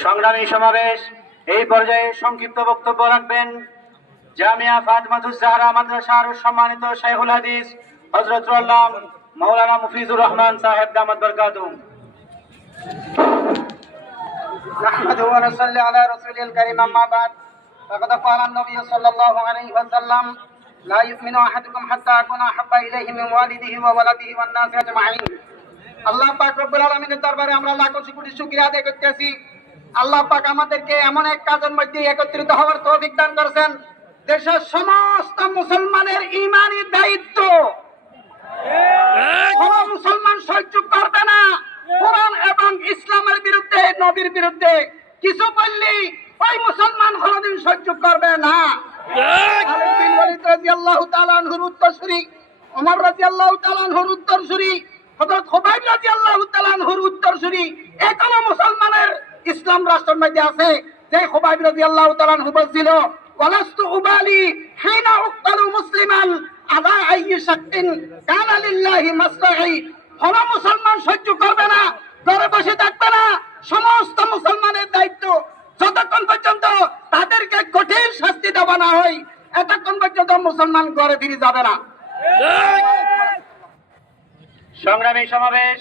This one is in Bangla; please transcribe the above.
সংগ্রামী সমাবেশ এই পর্যায়ে সংক্ষিপ্ত বক্তব্য রাখবেন জামিয়া ফাতেমাতুজ জাহরা মাদ্রাসার সম্মানিত শাইখুল হাদিস হযরতুল আল্লাহ মাওলানা মুফিজুর রহমান সাহেব দামাত বরকাতুহু। نحمده ونصلي على رسوله الكريم أما بعد فقد قال النبي صلى الله عليه وسلم لا يؤمن أحدكم حتى أكون أحب إليه من والده وولده والناس أجمعين। আল্লাহ পাক রব্বুল আলামিনের দরবারে আমরা লাখো কোটি শুকরিয়া আদায় করতেছি। আল্লাহ পাক আমাদেরকে এমন এক কাজের মধ্যে একত্রিত হওয়ার তৌফিক দান করেছেন, দেশের সমস্ত মুসলমানের ঈমানি দায়িত্ব কোন মুসলমান সহ্য করবে না। কোরআন এবং ইসলামের বিরুদ্ধে, নবীর বিরুদ্ধে কিছু বললি ওই মুসলমান কোনদিন সহ্য করবে না। খালিদ বিন ওয়ালিদ রাদিয়াল্লাহু তাআলা আনহুর উত্তরসূরি, ওমর রাদিয়াল্লাহু তাআলা আনহুর উত্তরসূরি, হযরত খুবাইব রাদিয়াল্লাহু তাআলা আনহুর উত্তরসূরি এখনো মুসলমানের ইসলাম রাষ্ট্রের মধ্যে আছে। যে খুবাইব রাদিয়াল্লাহু তাআলা আনহু বলছিল, ওয়ালাস্তু উবালি হিনা উক্তালু মুসলিমান আলা আইয়ি শাকতিন কানা লিল্লাহি মাসরাই। কোন মুসলমান সহ্য করবে না, ঘরে বসে থাকবে না। সমস্ত মুসলমানের দায়িত্ব যতক্ষণ পর্যন্ত তাদেরকে কঠিন শাস্তি দেওয়া না হয় এতক্ষণ পর্যন্ত মুসলমান ঘরে ফিরে যাবে না। সংগ্রামী সমাবেশ